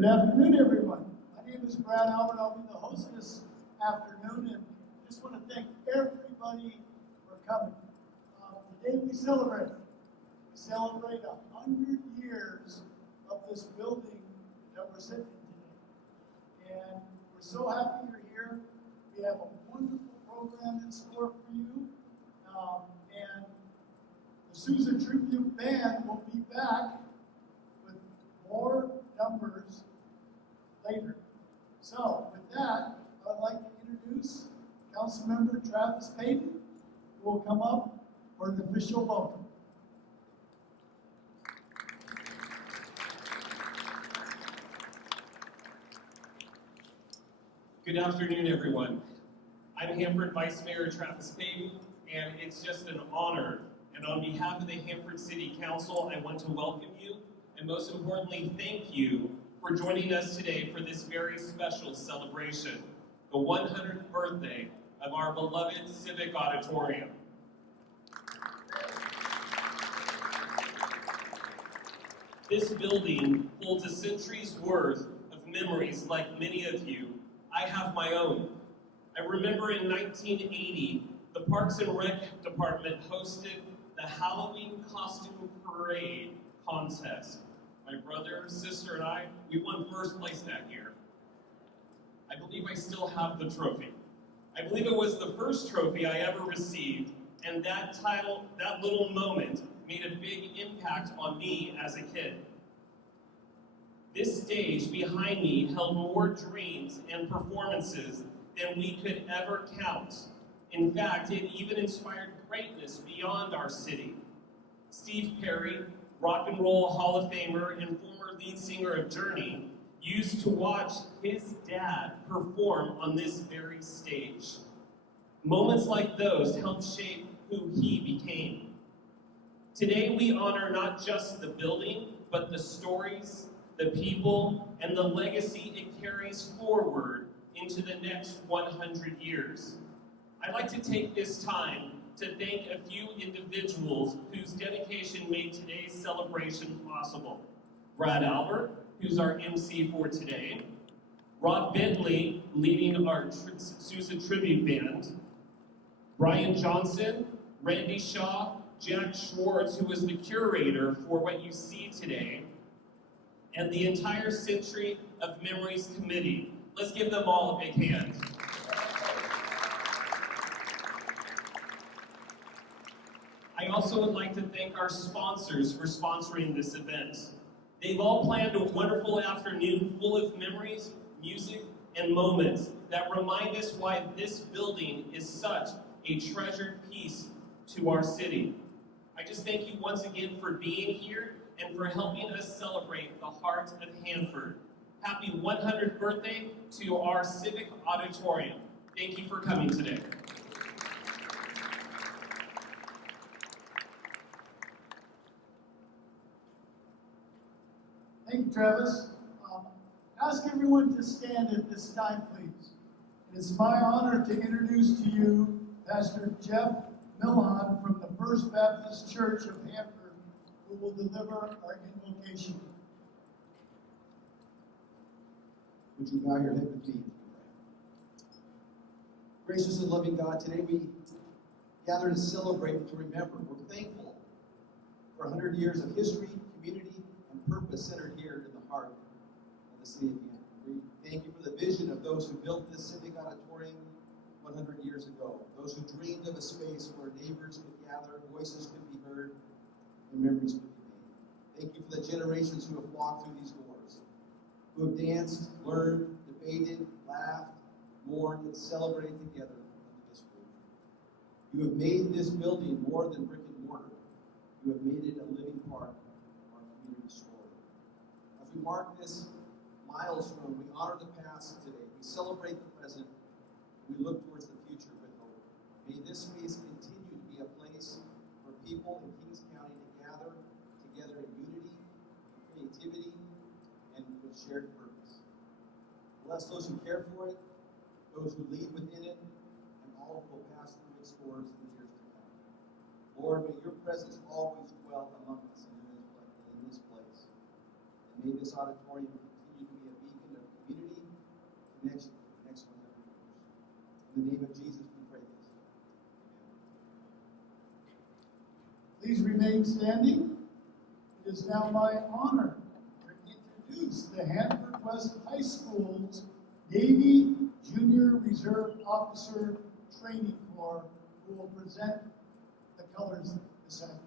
Good afternoon, everyone. My name is Brad Albert. I'll be the host this afternoon, and just want to thank everybody for coming. Today we celebrate 100 years of this building that we're sitting in today. And we're so happy you're here. We have a wonderful program in store for you. And the Sousa Tribute Band will be back with more numbers later. So with that, I'd like to introduce Councilmember Travis Payton, who will come up for an official vote. Good afternoon, everyone. I'm Hanford Vice Mayor Travis Payton, and it's just an honor. And on behalf of the Hanford City Council, I want to welcome you, and most importantly, thank you for joining us today for this very special celebration, the 100th birthday of our beloved Civic Auditorium. This building holds a century's worth of memories like many of you. I have my own. I remember in 1980, the Parks and Rec Department hosted the Halloween Costume Parade contest. My brother, sister, and I, we won first place that year. I believe I still have the trophy. I believe it was the first trophy I ever received, and that little moment made a big impact on me as a kid. This stage behind me held more dreams and performances than we could ever count. In fact, it even inspired greatness beyond our city. Steve Perry, Rock and Roll Hall of Famer and former lead singer of Journey, used to watch his dad perform on this very stage. Moments like those helped shape who he became. Today we honor not just the building, but the stories, the people, and the legacy it carries forward into the next 100 years. I'd like to take this time to thank a few individuals whose dedication made today's celebration possible. Brad Albert, who's our MC for today. Rob Bentley, leading our Sousa Tribute Band. Brian Johnson, Randy Shaw, Jack Schwartz, who was the curator for what you see today, and the entire Century of Memories Committee. Let's give them all a big hand. I also would like to thank our sponsors for sponsoring this event. They've all planned a wonderful afternoon full of memories, music, and moments that remind us why this building is such a treasured piece to our city. I just thank you once again for being here and for helping us celebrate the heart of Hanford. Happy 100th birthday to our Civic Auditorium. Thank you for coming today. Thank you, Travis. Ask everyone to stand at this time, please. It's my honor to introduce to you Pastor Jeff Milhan from the First Baptist Church of Hanford, who will deliver our invocation. Would you bow your head with me? Gracious and loving God, today we gather to celebrate and to remember. We're thankful for 100 years of history, community, and purpose centered here in the heart of the city of Hanford. We thank you for the vision of those who built this Civic Auditorium 100 years ago, those who dreamed of a space where neighbors could gather, voices could be heard, and memories could be made. Thank you for the generations who have walked through these doors, who have danced, learned, debated, laughed, mourned, and celebrated together under this roof. You have made this building more than brick and mortar. You have made it a living part of our community story. As we mark this milestone, we honor the past today. We celebrate the present. And we look towards the future with hope. May this space continue to be a place for people in Kings County to gather together in unity, creativity, and with shared purpose. Bless those who care for it, those who lead within it, and all who will pass through its doors in the years to come. Lord, may your presence always dwell among us and in this place. And may this auditorium continue to be a beacon of community, connection for the next 100 years. In the name of Jesus, we pray this. Amen. Please remain standing. It is now my honor to introduce the Hanford West High School's Navy Junior Reserve Officer Training Corps, who will present the colors this afternoon.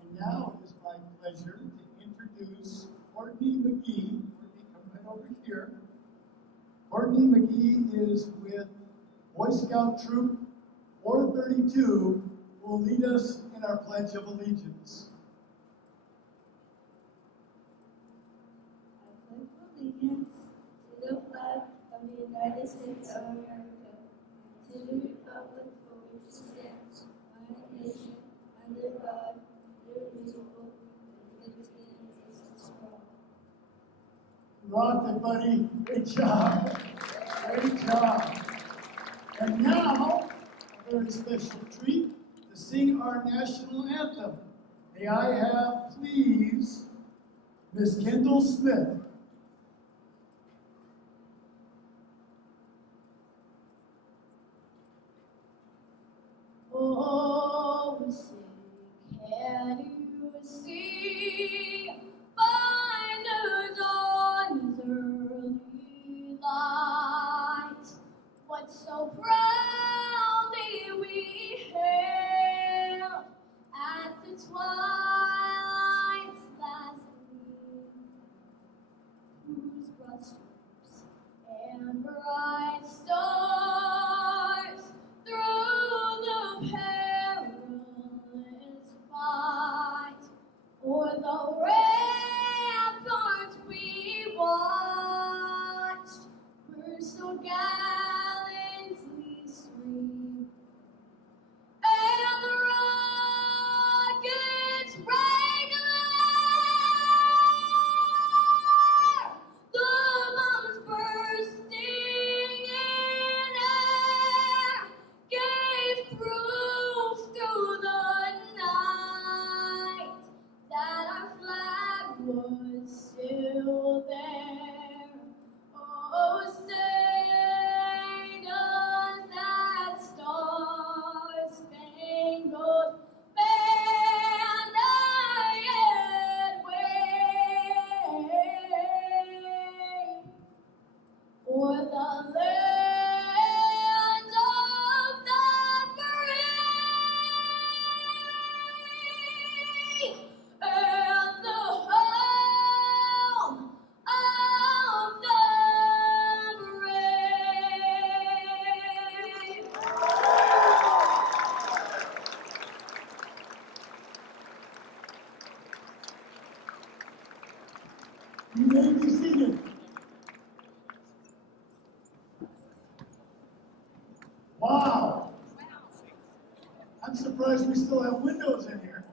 And now it is my pleasure to introduce Courtney McGee. Courtney, come right over here. Courtney McGee is with Boy Scout Troop 432, who will lead us in our Pledge of Allegiance. I pledge allegiance to the flag of the United States of America and to the republic for which it stands, one nation, under God, indivisible, with liberty and justice for all. You rocked it, buddy. Great job. Great job. And now, a very special treat to sing our national anthem. May I have, please, Miss Kendall Smith. Oh, say, can you see by the dawn's early light what so proudly we hailed at the twilight's last gleam, whose broad stripes and bright stars through the perilous surprised we still have windows in here.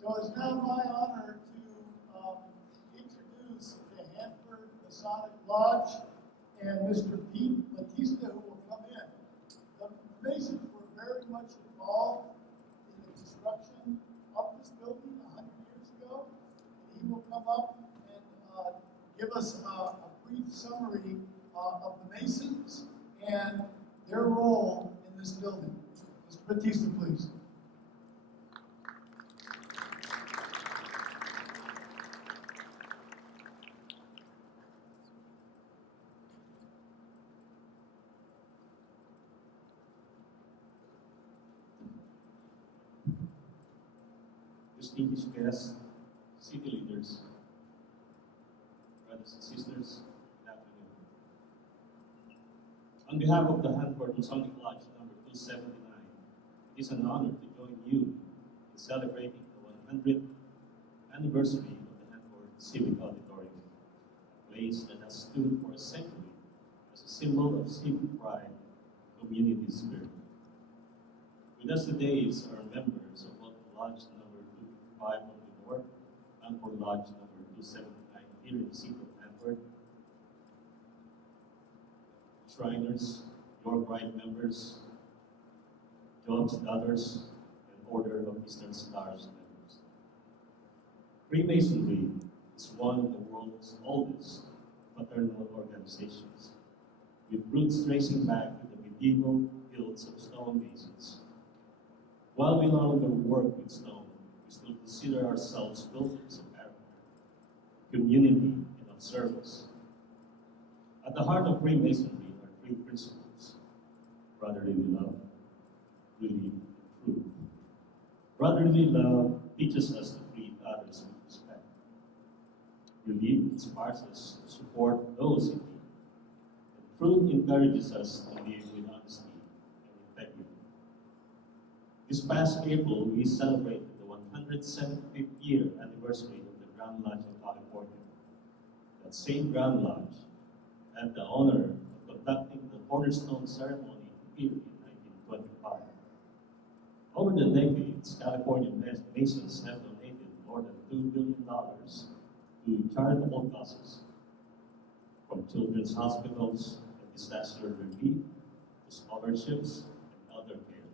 So it's now my honor to introduce the Hanford Masonic Lodge and Mr. Pete Batista, who will come in. The Masons were very much involved in the construction of this building 100 years ago. He will come up and give us a brief summary of the Masons and their role in this building. Mr. Batista, please. Distinguished guests, city leaders, brothers and sisters, good afternoon. On behalf of the Hanford Masonic Lodge number 279, it is an honor to join you in celebrating the 100th anniversary of the Hanford Civic Auditorium, a place that has stood for a century as a symbol of civic pride and community spirit. With us today is our members of both Lodge number 255 on the north, Hanford Lodge number 279 here in the city of Hanford, Shriners, York Rite members, Job's Daughters, and Order of Eastern Stars members. Freemasonry is one of the world's oldest fraternal organizations, with roots tracing back to the medieval guilds of stonemasons. While we no longer work with stone, we still consider ourselves builders of character, community, and of service. At the heart of Freemasonry are three principles: brotherly love, relief, and truth. Brotherly love teaches us to treat others with respect. Relief inspires us to support those in need. And truth encourages us to live with honesty and integrity. This past April, we celebrated the 175th year anniversary of the Grand Lodge of California. That same Grand Lodge had the honor of conducting the cornerstone ceremony here in 1925. Over the decades, California Masons have donated more than $2 billion to charitable causes, from children's hospitals and disaster relief to scholarships and elder care.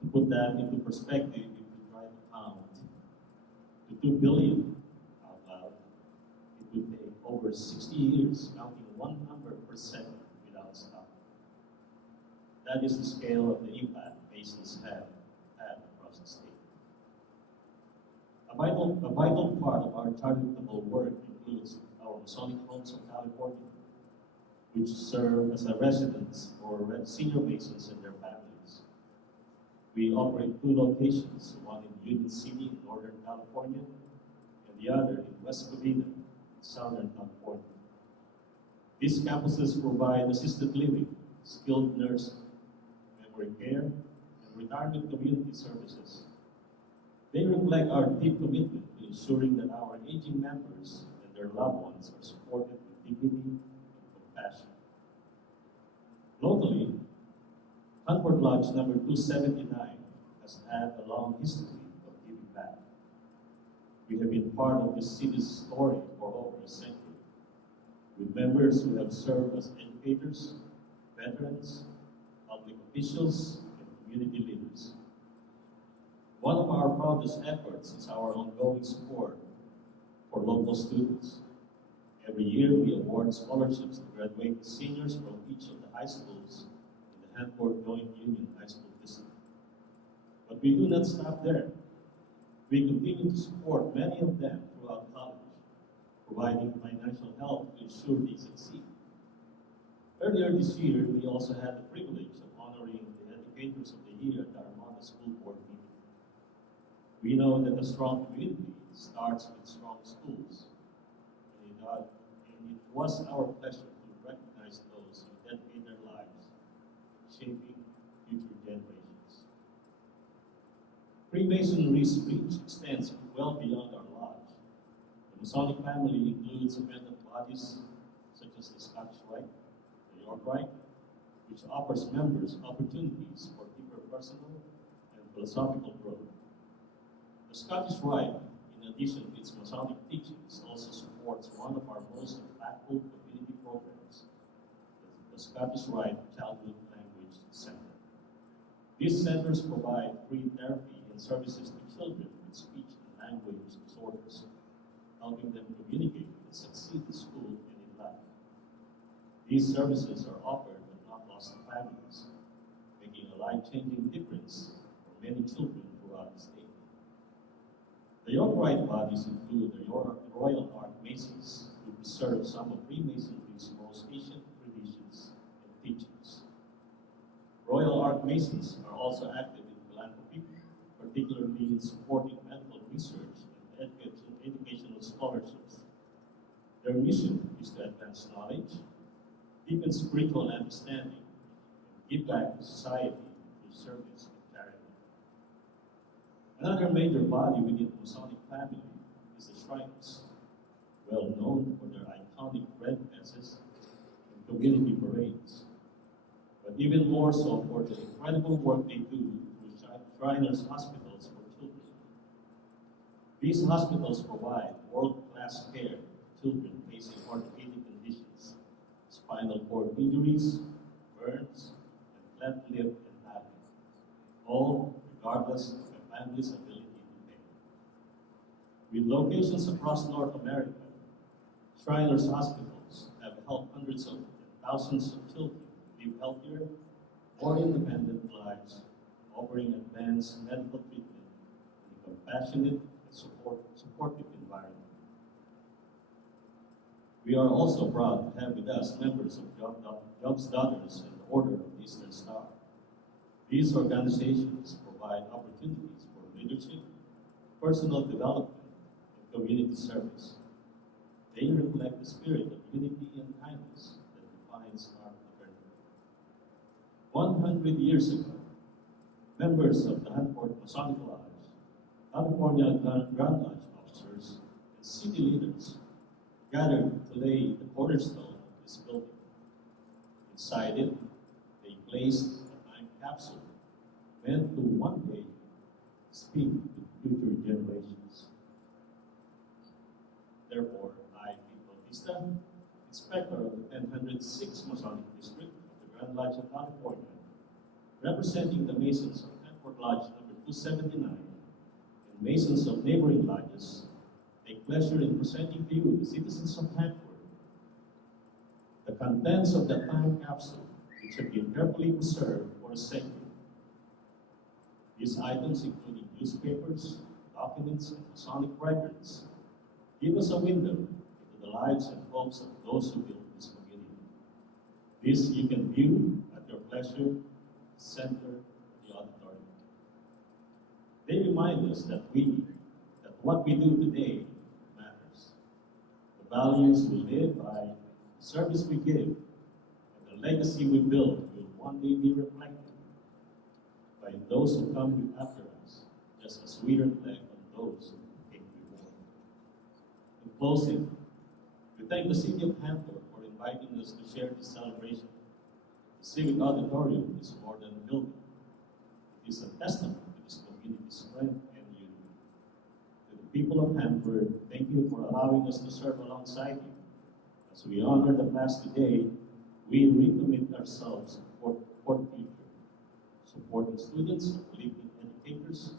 To put that into perspective, if we try to count to 2 billion out loud, it would take over 60 years counting 100% without stop. That is the scale of the impact Masons have had across the state. A vital part of our charitable work includes our Masonic Homes of California, which serve as a residence for senior Masons and their families. We operate 2 locations, one in Union City in Northern California, and the other in West Covina, in Southern California. These campuses provide assisted living, skilled nursing, memory care, and retirement community services. They reflect our deep commitment to ensuring that our aging members and their loved ones are supported with dignity and compassion. Locally, Hanford Lodge number 279 has had a long history of giving back. We have been part of the city's story for over a century, with members who have served as educators, veterans, public officials, and community leaders. One of our proudest efforts is our ongoing support for local students. Every year, we award scholarships to graduating seniors from each of the high schools in the Hanford Joint Union High School District. But we do not stop there. We continue to support many of them throughout college, providing financial help to ensure they succeed. Earlier this year, we also had the privilege of honoring the Educators of the Year at our Armada School Board meeting. We know that a strong community starts with strong schools. And it was our pleasure to recognize those who dedicate their lives shaping future generations. Freemasonry's reach extends well beyond our lodge. The Masonic family includes appendant bodies such as the Scottish Rite, the York Rite, which offers members opportunities for deeper personal and philosophical growth. The Scottish Rite, in addition to its Masonic teachings, also supports one of our most impactful community programs, the Scottish Rite Childhood Language Center. These centers provide free therapy and services to children with speech and language disorders, helping them communicate and succeed in school and in life. These services are offered but not lost to families, making a life-changing difference for many children throughout the state. The York Rite bodies include the Royal Ark Masons, who preserve some of Freemasonry's most ancient traditions and teachings. Royal Ark Masons are also active in philanthropy, particularly in supporting medical research and educational scholarships. Their mission is to advance knowledge, deepen spiritual understanding, and give back to society through service and charity. Another major body within the Masonic family is the Shriners, well known for their iconic red messes and community parades, but even more so for the incredible work they do through Shriners Hospitals for Children. These hospitals provide world-class care to children facing orthopedic conditions, spinal cord injuries, burns, and cleft lip and palate, all regardless of a family's ability to pay. With locations across North America, Shriners Hospitals have helped hundreds of thousands of children live healthier, more independent lives, offering advanced medical treatment in a compassionate and supportive environment. We are also proud to have with us members of Job's Daughters and the Order of the Eastern Star. These organizations provide opportunities for leadership, personal development, and community service. They reflect the spirit of unity and kindness that defines our fraternity. 100 years ago, members of the Hanford Masonic Lodge, California Grand Lodge officers, and city leaders gathered to lay the cornerstone of this building. Inside it, they placed a time capsule meant to one day speak to future generations. Therefore, I, Pete Bautista, Inspector of the 1006th Masonic District of the Grand Lodge of California, representing the Masons of Hanford Lodge number 279 and Masons of neighboring lodges, take pleasure in presenting to you, the citizens of Hanford, the contents of the time capsule, which have been carefully preserved for a century. These items, including newspapers, documents, and Masonic records, give us a window into the lives and hopes of those who built this community. This you can view at your pleasure, center of the auditorium. They remind us that what we do today matters. The values we live by, the service we give, and the legacy we build will one day be reflected by those who come after us, just as we reflect on those who came before. In closing, we thank the City of Hanford for inviting us to share this celebration. The Civic Auditorium is more than a building. It is a testament to this community's strength and unity. To the people of Hanford, thank you for allowing us to serve alongside you. As we honor the past today, we recommit ourselves for the future, supporting students, uplifting educators,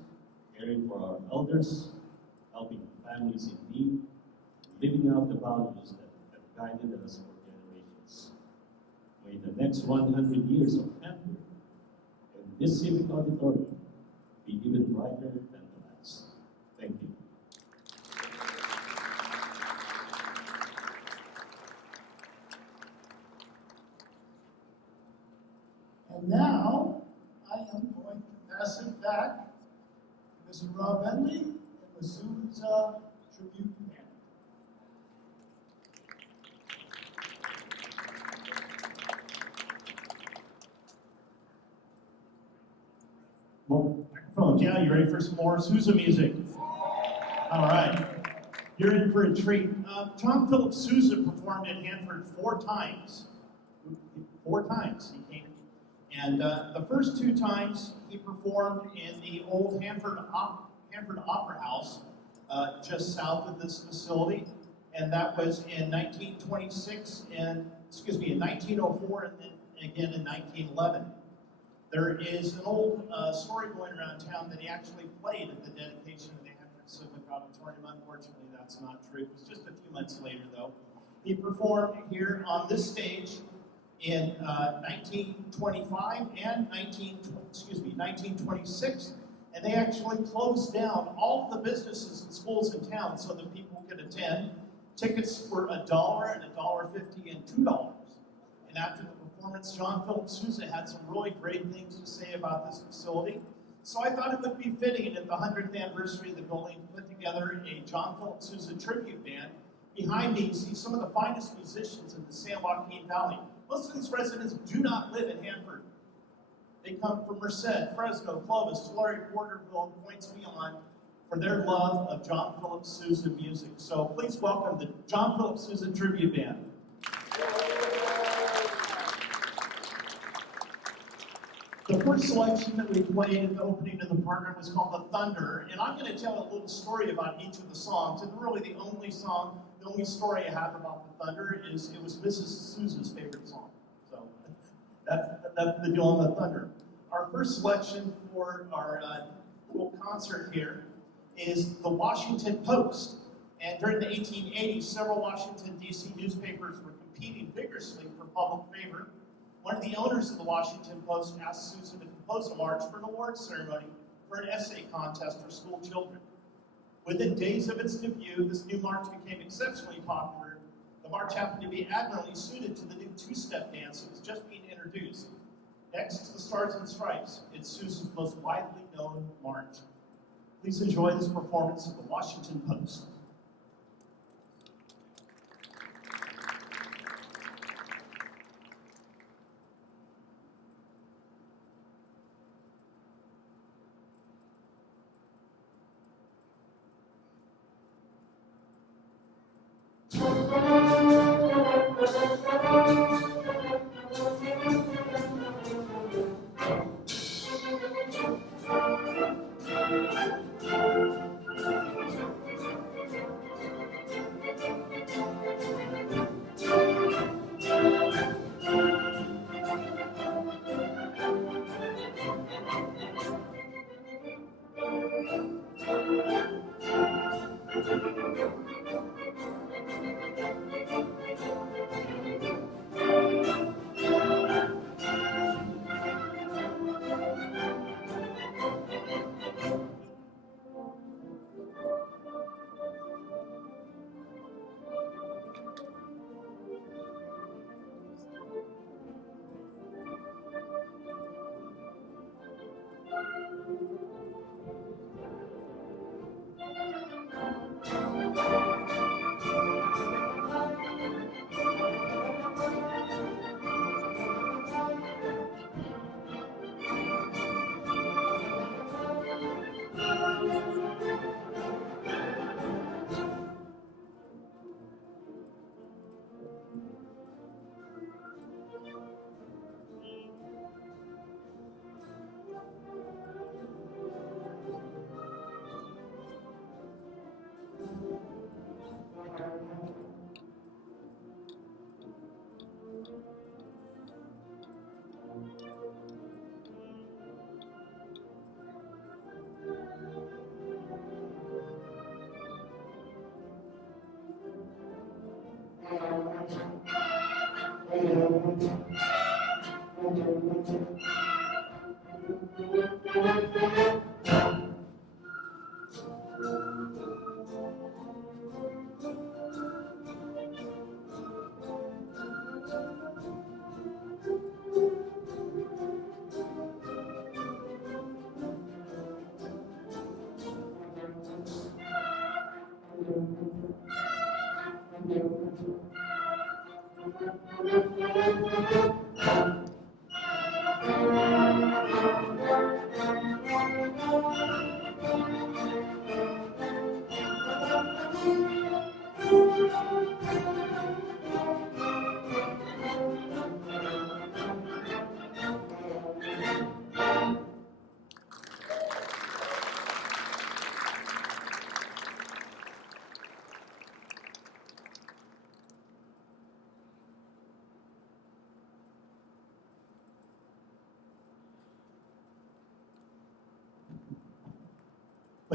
caring for our elders, helping families in need, living out the values that have guided us for generations. May the next 100 years of Hanford and this Civic Auditorium be even brighter than the last. Thank you. And now, I am going to pass it back to Mr. Rob Bentley and the Sousa Tribute Band. Well, microphones, yeah, you ready for some more Sousa music? All right. You're in for a treat. John Philip Sousa performed in Hanford 4 times. 4 times he came. And the first 2 times he performed in the old Hanford Opera House, just south of this facility. And that was in 1926 and, in 1904 and then again in 1911. There is an old story going around town that he actually played at the dedication of the Hanford Civic Auditorium. Unfortunately, that's not true. It was just a few months later, though. He performed here on this stage in 1925 and 1926, and they actually closed down all of the businesses and schools in town so that people could attend. Tickets were $1 and $1.50 and $2. And after the performance, John Philip Sousa had some really great things to say about this facility. So I thought it would be fitting at the 100th anniversary of the building to put together a John Philip Sousa tribute band. Behind me, you see some of the finest musicians in the San Joaquin Valley. Most of these residents do not live in Hanford. They come from Merced, Fresno, Clovis, Tulare, Porterville, and points beyond for their love of John Philip Sousa music. So please welcome the John Philip Sousa Tribute Band. The first selection that we played at the opening of the program was called The Thunder, and I'm going to tell a little story about each of the songs, and really the only story I have about The Thunder is it was Mrs. Sousa's favorite song. So that's the deal on The Thunder. Our first selection for our little concert here is the Washington Post. And during the 1880s, several Washington, D.C. newspapers were competing vigorously for public favor. One of the owners of the Washington Post asked Sousa to compose a march for an awards ceremony for an essay contest for school children. Within days of its debut, this new march became exceptionally popular. The march happened to be admirably suited to the new two-step dance that was just being introduced. Next to the Stars and Stripes, it's Sousa's most widely known march. Please enjoy this performance of the Washington Post.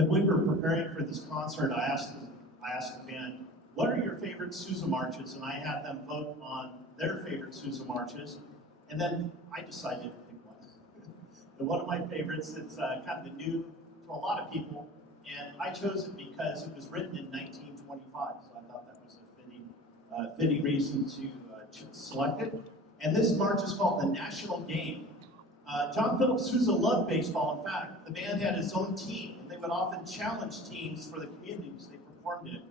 When we were preparing for this concert, I asked the band, what are your favorite Sousa marches? And I had them vote on their favorite Sousa marches. And then I decided to pick one. And one of my favorites, it's kind of new to a lot of people. And I chose it because it was written in 1925. So I thought that was a fitting reason to select it. And this march is called the National Game. John Philip Sousa loved baseball. In fact, the band had his own team, and they would often challenge teams for the communities they performed in,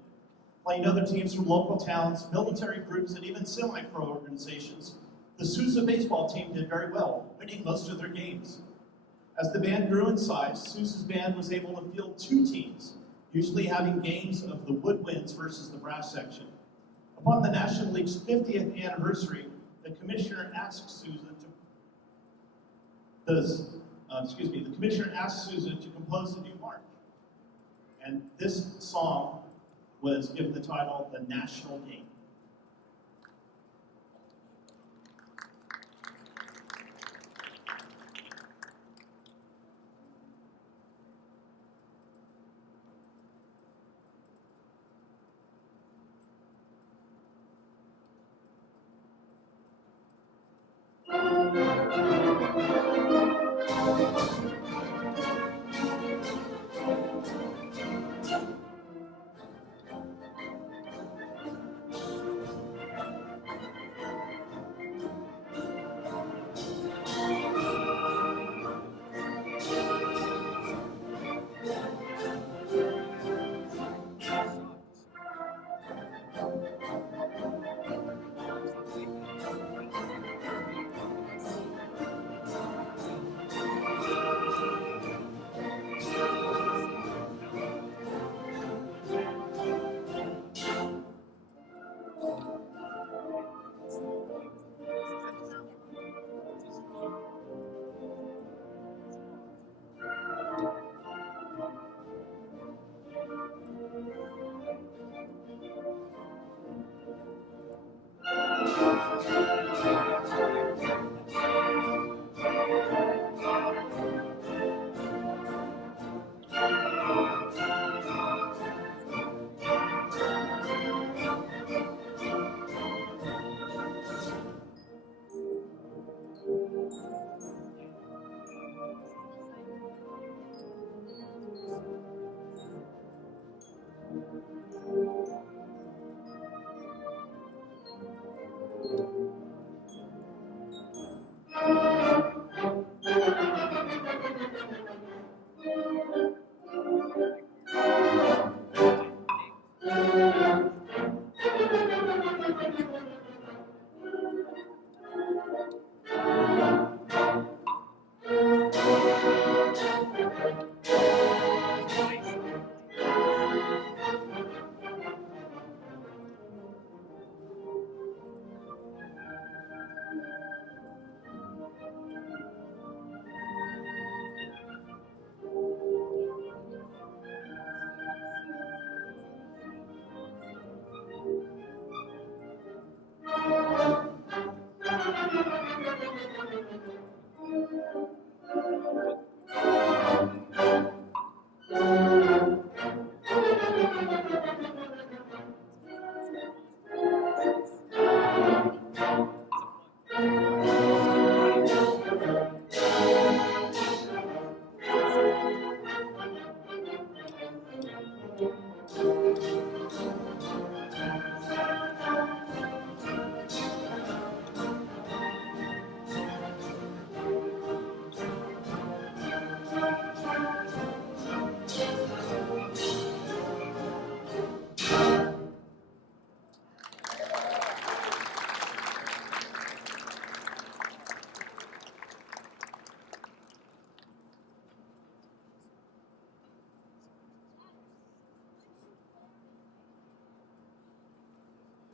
playing other teams from local towns, military groups, and even semi-pro organizations. The Sousa baseball team did very well, winning most of their games. As the band grew in size, Sousa's band was able to field 2 teams, usually having games of the woodwinds versus the brass section. Upon the National League's 50th anniversary, the commissioner asked Sousa to compose a new march. And this song was given the title, The National Game.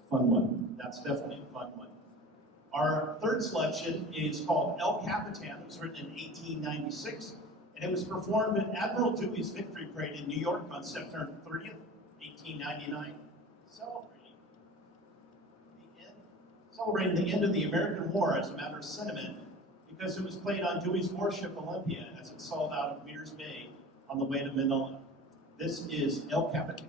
Fun one. That's definitely a fun one. Our third selection is called El Capitan. It was written in 1896, and it was performed at Admiral Dewey's Victory Parade in New York on September 30th, 1899, celebrating the end of the American War as a matter of sentiment, because it was played on Dewey's warship Olympia as it sailed out of Mears Bay on the way to Manila. This is El Capitan.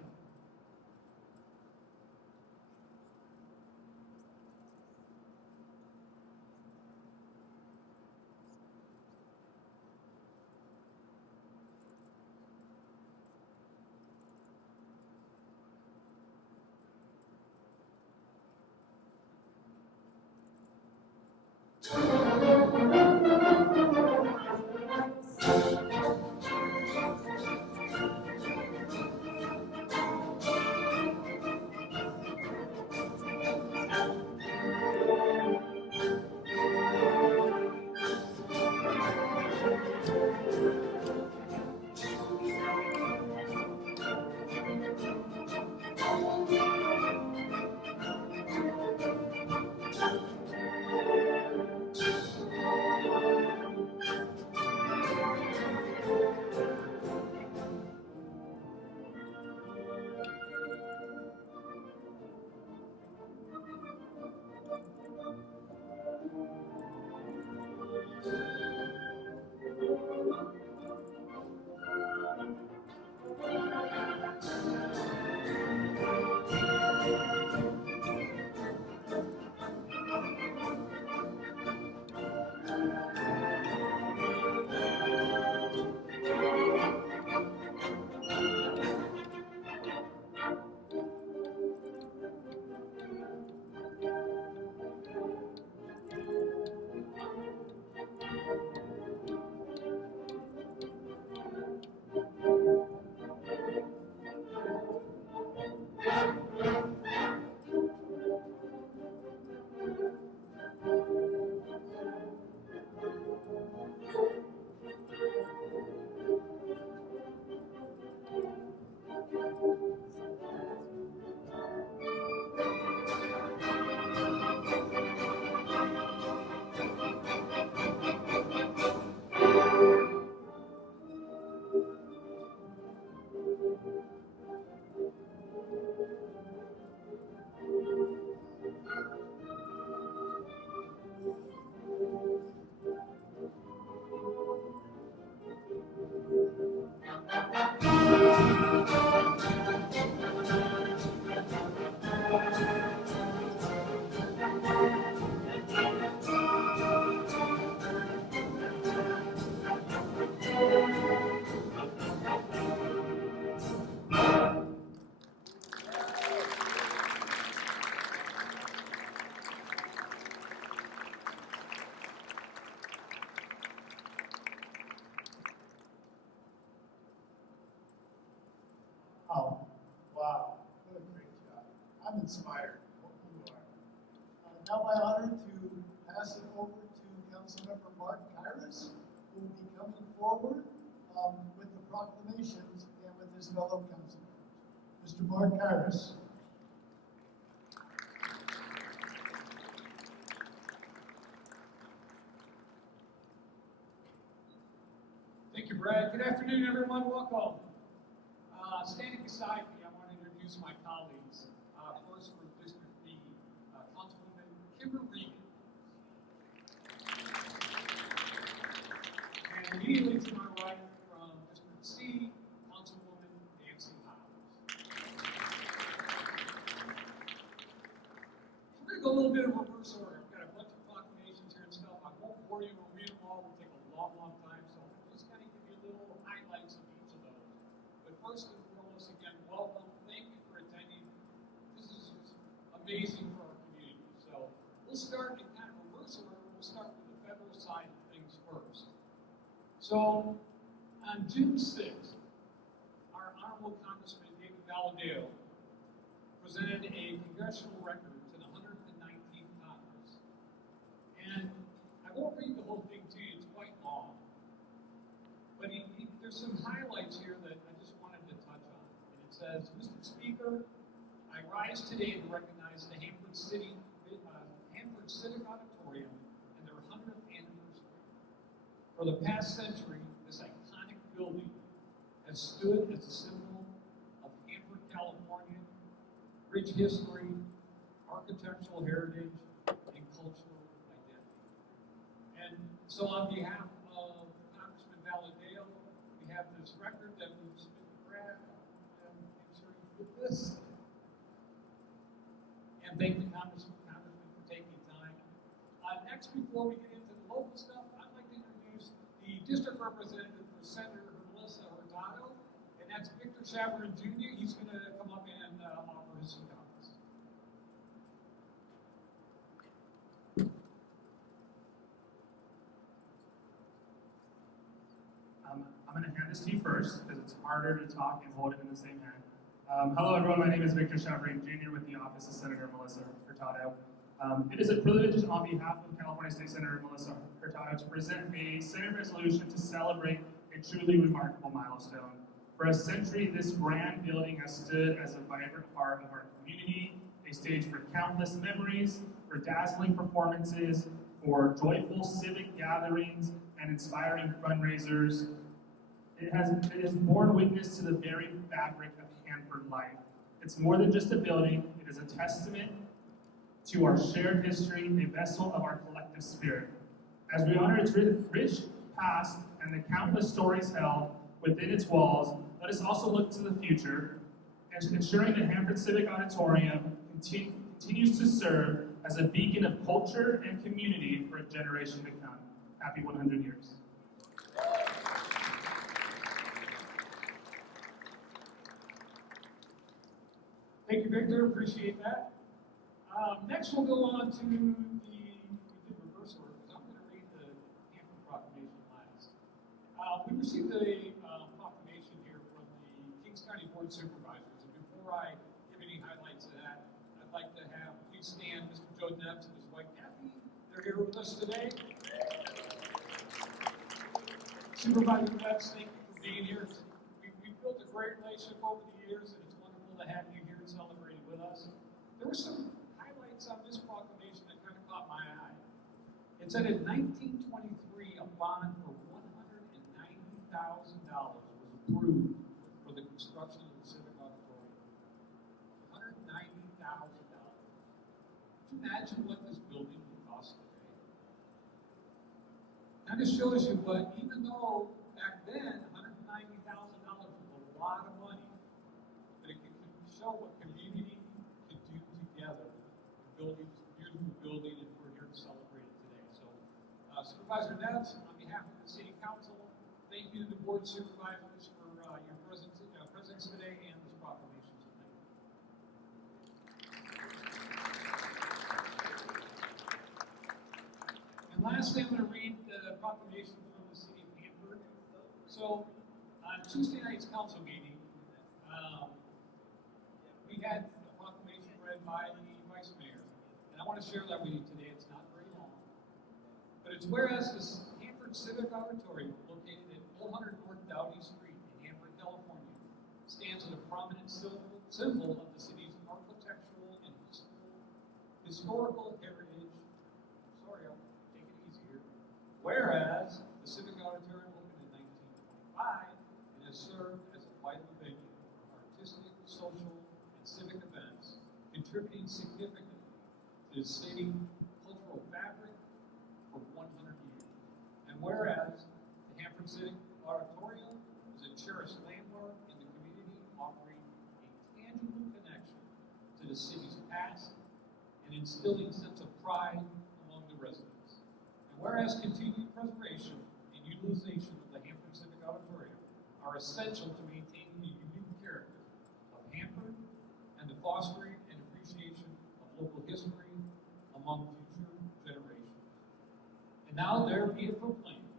Oh, wow, what a great job. I'm inspired. Hope you are. Now my honor to pass it over to Councilmember Mark Kyrus, who will be coming forward with the proclamations and with his fellow council members. Mr. Mark Kyrus. Thank you, Brad. Good afternoon, everyone. Welcome. Standing beside me, I want to introduce my colleagues. First, from District B, Councilwoman Kimber Regan. And immediately to my right, from District C, Councilwoman Nancy Howes. We're going to go a little bit of reverse order. I've got a bunch of proclamations here and stuff. I won't bore you and read them all. It'll take a long, long time. So I'm just going to give you little highlights of each of those. But first and foremost, again, welcome. Thank you for attending. This is just amazing for our community. So we'll start in kind of reverse order. We'll start with the federal side of things first. So on June 6th, our Honorable Congressman David Valadao presented a congressional record to the 119th Congress. And I won't read the whole thing to you, it's quite long. But there's some highlights here that I just wanted to touch on. And it says, Mr. Speaker, I rise today to recognize the Hanford Civic Auditorium and their 100th anniversary. For the past century, this iconic building has stood as a symbol of Hanford, California, rich history, architectural heritage, and cultural identity. And so on behalf of Congressman Valadao, we have this record that we've submitted to Brad, and thank the Congressman for taking time. Next, before we get into the local stuff, I'd like to introduce the district representative for Senator Melissa Hurtado, and that's Victor Chavarin Jr. He's going to come up and offer his comments. I'm going to hand this to you first because it's harder to talk and hold it in the same hand. Hello, everyone. My name is Victor Chavarin Jr. with the Office of Senator Melissa Hurtado. It is a privilege on behalf of California State Senator Melissa Hurtado to present a Senate resolution to celebrate a truly remarkable milestone. For a century, this grand building has stood as a vibrant part of our community, a stage for countless memories, for dazzling performances, for joyful civic gatherings, and inspiring fundraisers. It has borne witness to the very fabric of Hanford life. It's more than just a building, it is a testament to our shared history, a vessel of our collective spirit. As we honor its rich past and the countless stories held within its walls, let us also look to the future, ensuring the Hanford Civic Auditorium continues to serve as a beacon of culture and community for a generation to come. Happy 100 years. Thank you, Victor. Appreciate that. Next, we'll go on to we did reverse order because I'm going to read the Hanford proclamation last. We received a proclamation here from the Kings County Board of Supervisors, and before I give any highlights of that, I'd like to have please stand Mr. Joe Neps and his wife Kathy. They're here with us today. Supervisor Neps, thank you for being here. We've built a great relationship over the years, and it's wonderful to have you here and celebrating with us. There were some highlights on this proclamation that kind of caught my eye. It said in 1923, a bond for $190,000 was approved for the construction of the Civic Auditorium. $190,000. Could you imagine what this building would cost today? Kind of shows you what, even though back then $190,000 was a lot of money, but it could show what community could do together to build this beautiful building, and we're here to celebrate it today. So, Supervisor Neps, on behalf of the City Council, thank you to the Board of Supervisors for your presence today and this proclamation tonight. And lastly, I'm going to read the proclamation from the City of Hanford. So, on Tuesday night's council meeting, we had a proclamation read by the Vice Mayor, and I want to share that with you today. It's not very long, but it's whereas this Hanford Civic Auditorium, located at 400 North Downey Street in Hanford, California, stands as a prominent symbol of the city's architectural and historical heritage. Sorry, I'll take it easy here. Whereas the Civic Auditorium opened in 1925 and has served as a vital venue for artistic, social, and civic events, contributing significantly to the city cultural fabric for 100 years. And whereas the Hanford Civic Auditorium is a cherished landmark in the community, offering a tangible connection to the city's past and instilling a sense of pride among the residents. And whereas continued preservation and utilization of the Hanford Civic Auditorium are essential to maintaining the unique character of Hanford and the fostering and appreciation of local history among future generations. And now there be it proclaimed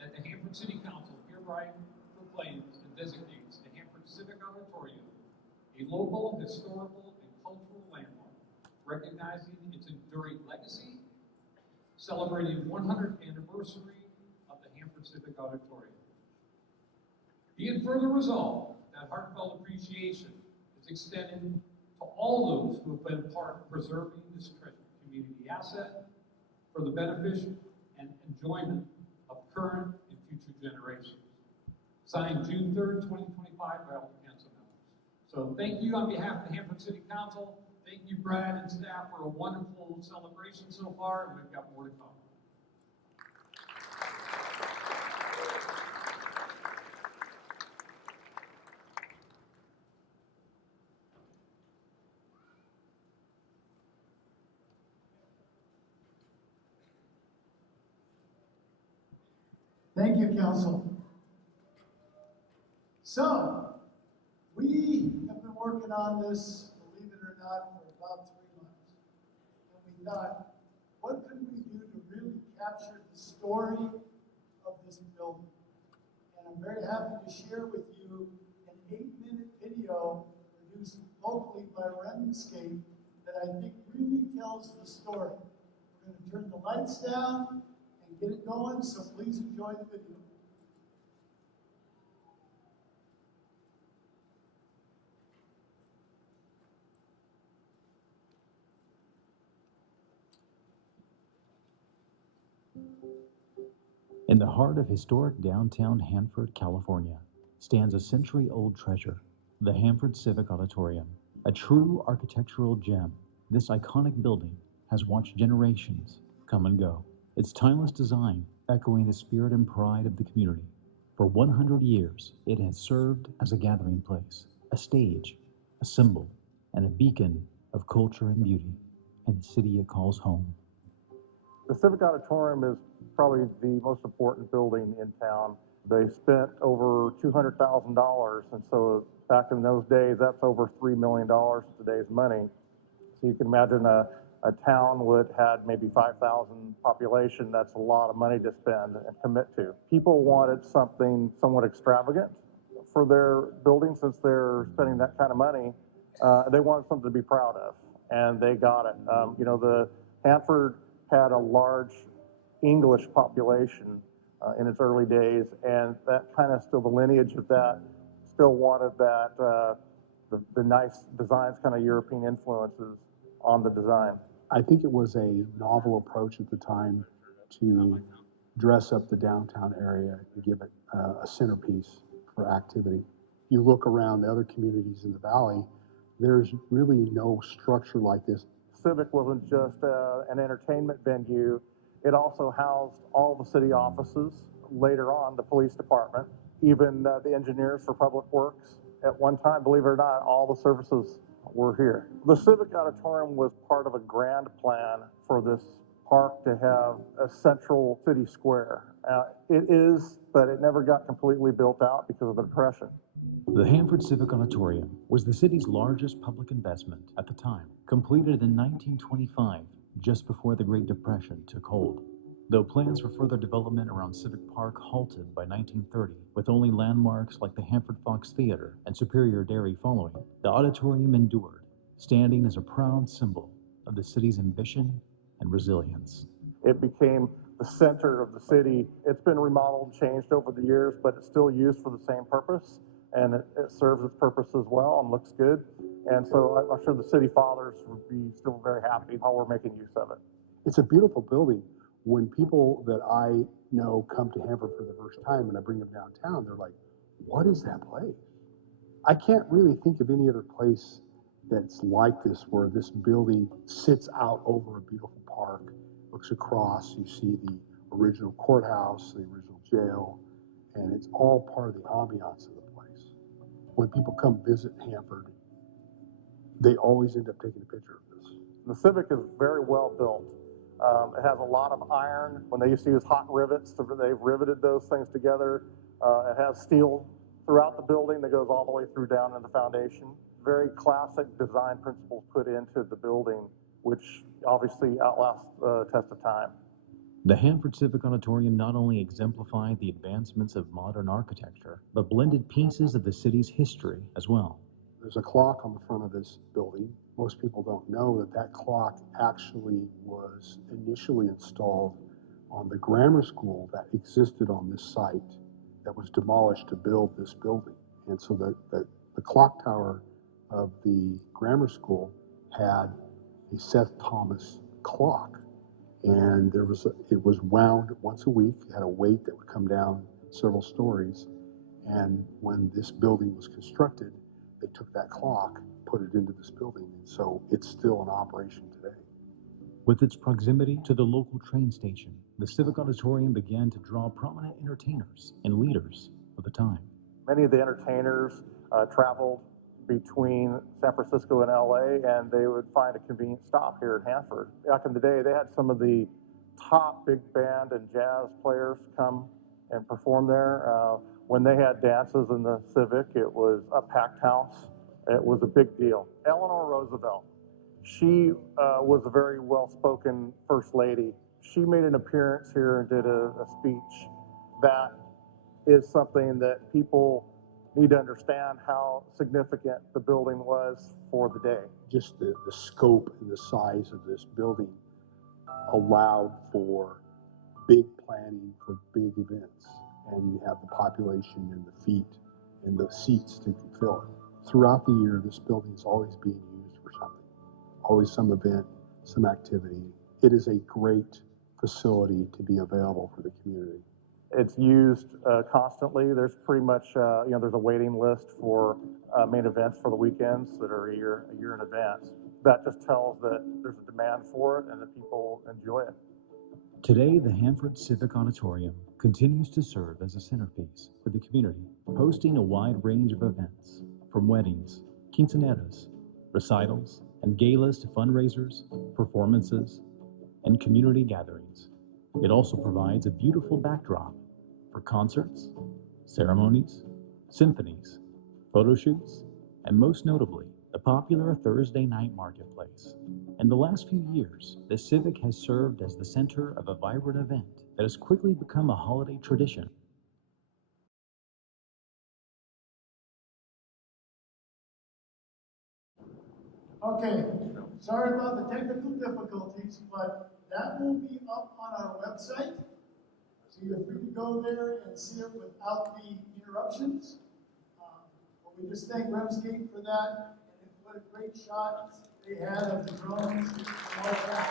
that the Hanford City Council hereby proclaims and designates the Hanford Civic Auditorium a local, historical, and cultural landmark, recognizing its enduring legacy, celebrating the 100th anniversary of the Hanford Civic Auditorium. Be it further resolved that heartfelt appreciation is extended to all those who have been a part of preserving this treasured community asset for the benefit and enjoyment of current and future generations. Signed June 3rd, 2025 by all the council members. So thank you on behalf of the Hanford City Council. Thank you, Brad and staff, for a wonderful celebration so far, and we've got more to come. Thank you, Council. So, we have been working on this, believe it or not, for about 3 months. And we thought, what could we do to really capture the story of this building? And I'm very happy to share with you an 8-minute video produced locally by Remscape that I think really tells the story. We're going to turn the lights down and get it going, so please enjoy the video. In the heart of historic downtown Hanford, California, stands a century-old treasure, the Hanford Civic Auditorium, a true architectural gem. This iconic building has watched generations come and go, its timeless design echoing the spirit and pride of the community. For 100 years, it has served as a gathering place, a stage, a symbol, and a beacon of culture and beauty in the city it calls home. The Civic Auditorium is probably the most important building in town. They spent over $200,000, and so back in those days, that's over $3 million in today's money. So you can imagine a town would had maybe 5,000 population. That's a lot of money to spend and commit to. People wanted something somewhat extravagant for their building since they're spending that kind of money. They wanted something to be proud of, and they got it. The Hanford had a large English population in its early days, and that kind of still, the lineage of that still wanted that, the nice designs, kind of European influences on the design. I think it was a novel approach at the time to dress up the downtown area and give it a centerpiece for activity. You look around the other communities in the valley, there's really no structure like this. Civic wasn't just an entertainment venue. It also housed all the city offices, later on the police department, even the engineers for public works. At one time, believe it or not, all the services were here. The Civic Auditorium was part of a grand plan for this park to have a central city square. It is, but it never got completely built out because of the Depression. The Hanford Civic Auditorium was the city's largest public investment at the time, completed in 1925, just before the Great Depression took hold. Though plans for further development around Civic Park halted by 1930, with only landmarks like the Hanford Fox Theater and Superior Dairy following, the auditorium endured, standing as a proud symbol of the city's ambition and resilience. It became the center of the city. It's been remodeled and changed over the years, but it's still used for the same purpose, and it serves its purpose as well and looks good. And so I'm sure the city fathers would be still very happy how we're making use of it. It's a beautiful building. When people that I know come to Hanford for the first time and I bring them downtown, they're like, what is that place? I can't really think of any other place that's like this, where this building sits out over a beautiful park, looks across, you see the original courthouse, the original jail, and it's all part of the ambiance of the place. When people come visit Hanford, they always end up taking a picture of this. The Civic is very well built. It has a lot of iron. When they used to use hot rivets, they've riveted those things together. It has steel throughout the building that goes all the way through down in the foundation. Very classic design principles put into the building, which obviously outlasts the test of time. The Hanford Civic Auditorium not only exemplified the advancements of modern architecture, but blended pieces of the city's history as well. There's a clock on the front of this building. Most people don't know that that clock actually was initially installed on the grammar school that existed on this site that was demolished to build this building. And so the clock tower of the grammar school had a Seth Thomas clock. And it was wound once a week. It had a weight that would come down several stories. And when this building was constructed, they took that clock, put it into this building, and so it's still in operation today. With its proximity to the local train station, the Civic Auditorium began to draw prominent entertainers and leaders of the time. Many of the entertainers traveled between San Francisco and LA, and they would find a convenient stop here in Hanford. Back in the day, they had some of the top big band and jazz players come and perform there. When they had dances in the Civic, it was a packed house. It was a big deal. Eleanor Roosevelt, she was a very well-spoken first lady. She made an appearance here and did a speech. That is something that people need to understand how significant the building was for the day. Just the scope and the size of this building allowed for big planning for big events. And you have the population and the feet and the seats to fill it. Throughout the year, this building is always being used for something. Always some event, some activity. It is a great facility to be available for the community. It's used constantly. There's pretty much, there's a waiting list for main events for the weekends that are a year in advance. That just tells that there's a demand for it and that people enjoy it. Today, the Hanford Civic Auditorium continues to serve as a centerpiece for the community, hosting a wide range of events, from weddings, quinceañeras, recitals, and galas to fundraisers, performances, and community gatherings. It also provides a beautiful backdrop for concerts, ceremonies, symphonies, photo shoots, and most notably, the popular Thursday night marketplace. In the last few years, the Civic has served as the center of a vibrant event that has quickly become a holiday tradition. Okay, sorry about the technical difficulties, but that will be up on our website. So you're free to go there and see it without the interruptions. But we just thank Remscape for that. And what a great shot they had of the drones and all that.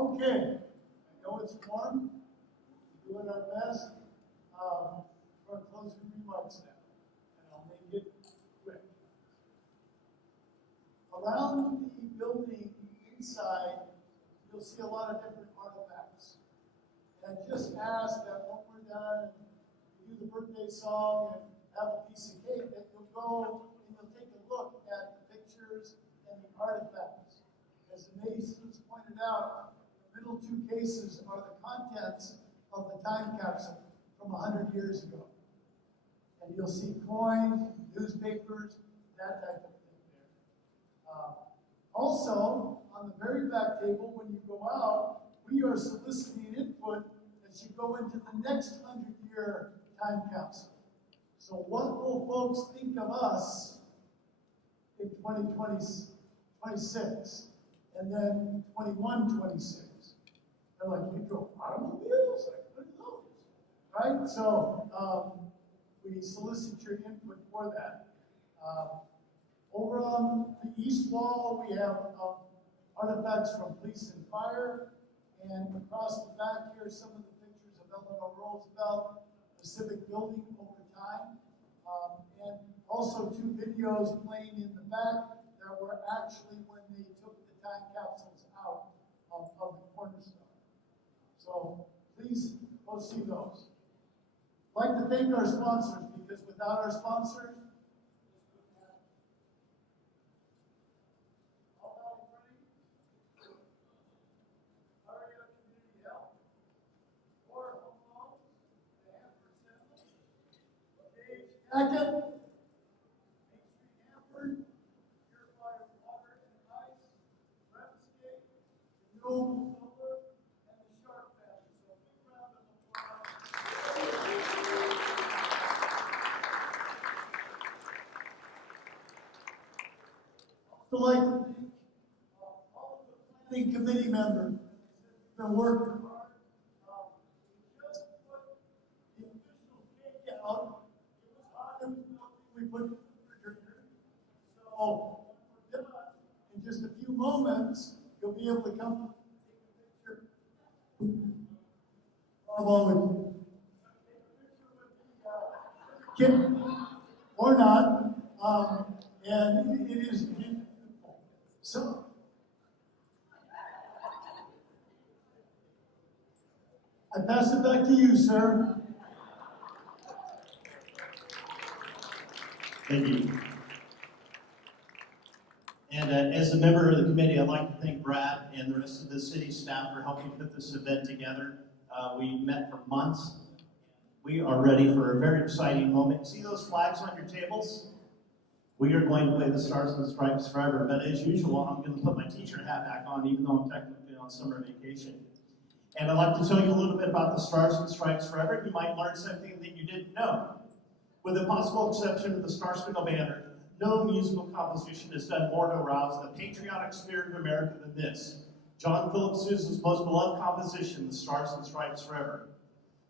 Okay, I know it's warm. We're doing our best. For closing remarks now, and I'll make it quick. Around the building inside, you'll see a lot of different artifacts. And I just ask that when we're done, we do the birthday song and have a piece of cake, that you'll go and you'll take a look at the pictures and the artifacts. As the Masons pointed out, the middle two cases are the contents of the time capsule from 100 years ago. And you'll see coins, newspapers, that type of thing there. Also, on the very back table, when you go out, we are soliciting input as you go into the next 100-year time capsule. So what will folks think of us in 2026 and then 2126? They're like, you go automobiles? Like, what are those? Right? So we solicit your input for that. Over on the east wall, we have artifacts from police and fire. And across the back here, some of the pictures of Eleanor Roosevelt, the Civic building over time. And also 2 videos playing in the back that were actually when they took the time capsules out of the cornerstone. So please go see those. I'd like to thank our sponsors, because without our sponsors, Second, Main Street Hanford, purified water and ice, Remscape, renewable solar, and the Shark Family. So big round of applause. Also like to thank all of the planning committee members who've been working hard. We just put the official cake out. We put in the refrigerator. So in just a few moments, you'll be able to come take a picture. Take a picture with the kid or not. And it is beautiful. So I pass it back to you, sir. Thank you. And as a member of the committee, I'd like to thank Brad and the rest of the city staff for helping put this event together. We met for months. We are ready for a very exciting moment. See those flags on your tables? We are going to play the Stars and Stripes forever, but as usual, I'm going to put my teacher hat back on, even though I'm technically on summer vacation. And I'd like to tell you a little bit about the Stars and Stripes forever. You might learn something that you didn't know. With the possible exception of the Star Spangled Banner, no musical composition has done more to arouse the patriotic spirit of America than this. John Philip Sousa's most beloved composition, the Stars and Stripes Forever.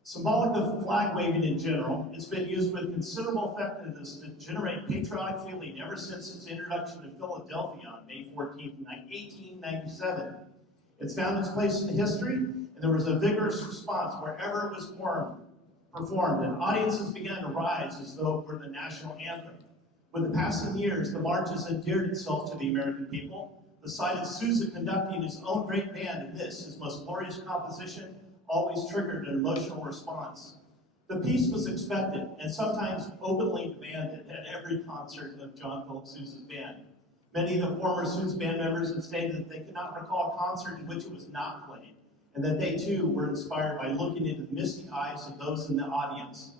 Symbolic of flag waving in general, it's been used with considerable effectiveness to generate patriotic feeling ever since its introduction to Philadelphia on May 14, 1897. It's found its place in history, and there was a vigorous response wherever it was performed, and audiences began to rise as though it were the national anthem. With the passing years, the march has endeared itself to the American people. The sight of Sousa conducting his own great band in this, his most glorious composition, always triggered an emotional response. The piece was expected and sometimes openly demanded at every concert of John Philip Sousa's band. Many of the former Sousa band members have stated that they could not recall a concert in which it was not played, and that they too were inspired by looking into the misty eyes of those in the audience.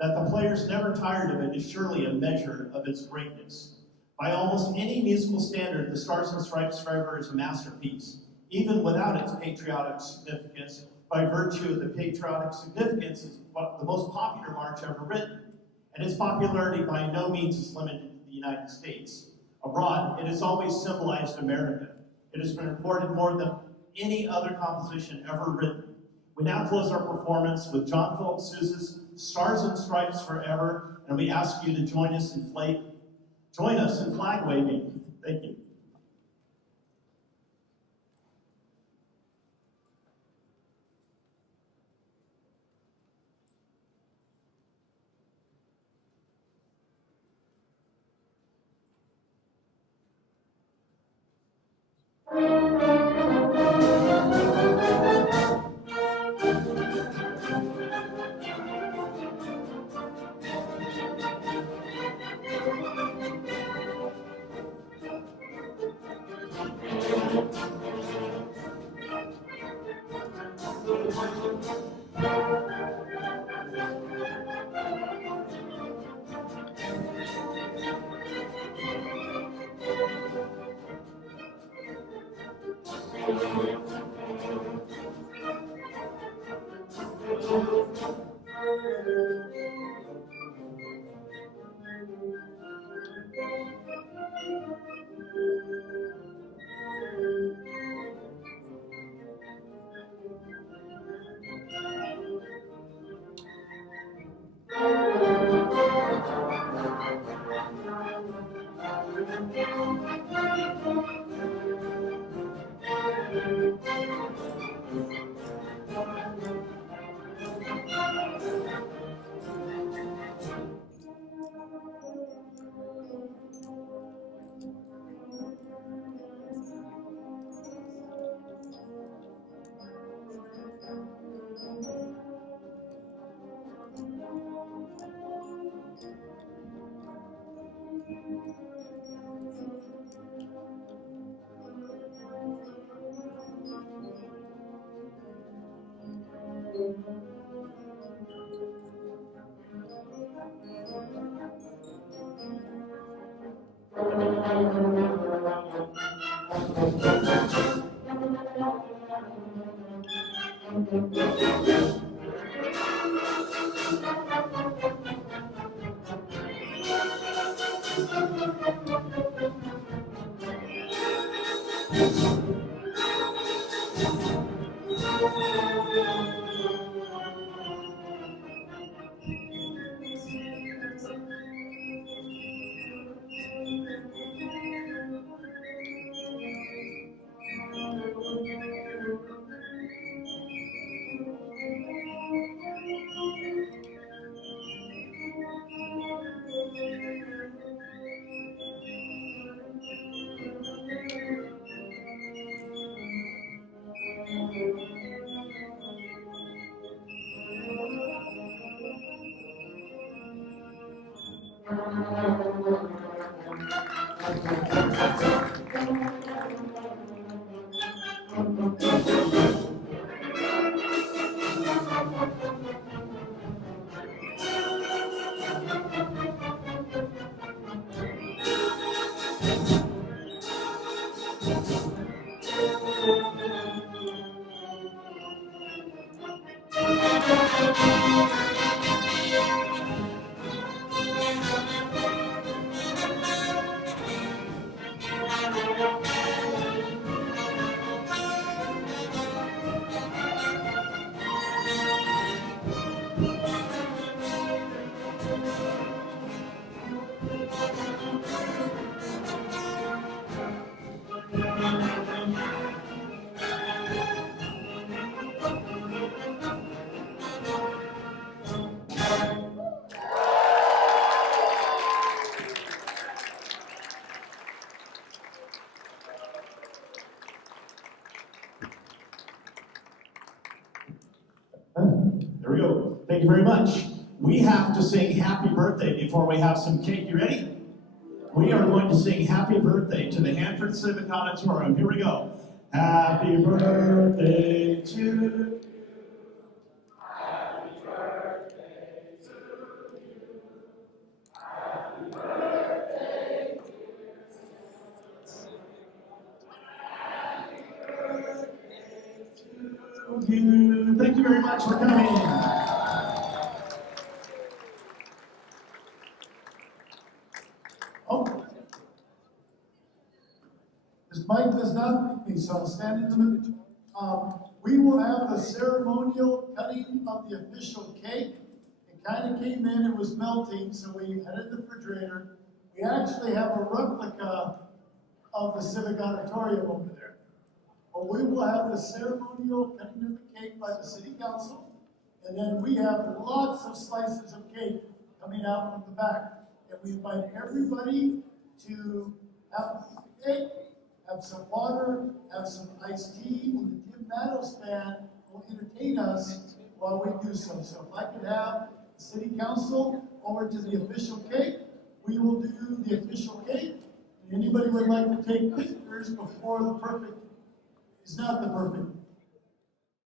That the players never tired of it is surely a measure of its greatness. By almost any musical standard, the Stars and Stripes Forever is a masterpiece, even without its patriotic significance. By virtue of the patriotic significance, is the most popular march ever written, and its popularity by no means is limited to the United States. Abroad, it has always symbolized America. It has been recorded more than any other composition ever written. We now close our performance with John Philip Sousa's Stars and Stripes Forever, and we ask you to join us in flag waving. Thank you. Thank you very much. We have to sing happy birthday before we have some cake. You ready? We are going to sing happy birthday to the Hanford Civic Auditorium. Here we go. Happy birthday to you. Happy birthday to you. Happy birthday to you. Thank you very much for coming. Oh. This mic does not fit me, so I'll stand in the middle. We will have the ceremonial cutting of the official cake. It kind of came in, it was melting, so we had it in the refrigerator. We actually have a replica of the Civic Auditorium over there. But we will have the ceremonial cutting of the cake by the city council, and then we have lots of slices of cake coming out from the back. And we invite everybody to have a piece of cake, have some water, have some iced tea, and the Tim Meadows band will entertain us while we do so. So if I could have the city council over to the official cake, we will do the official cake. And anybody would like to take pictures before the perfect is not the perfect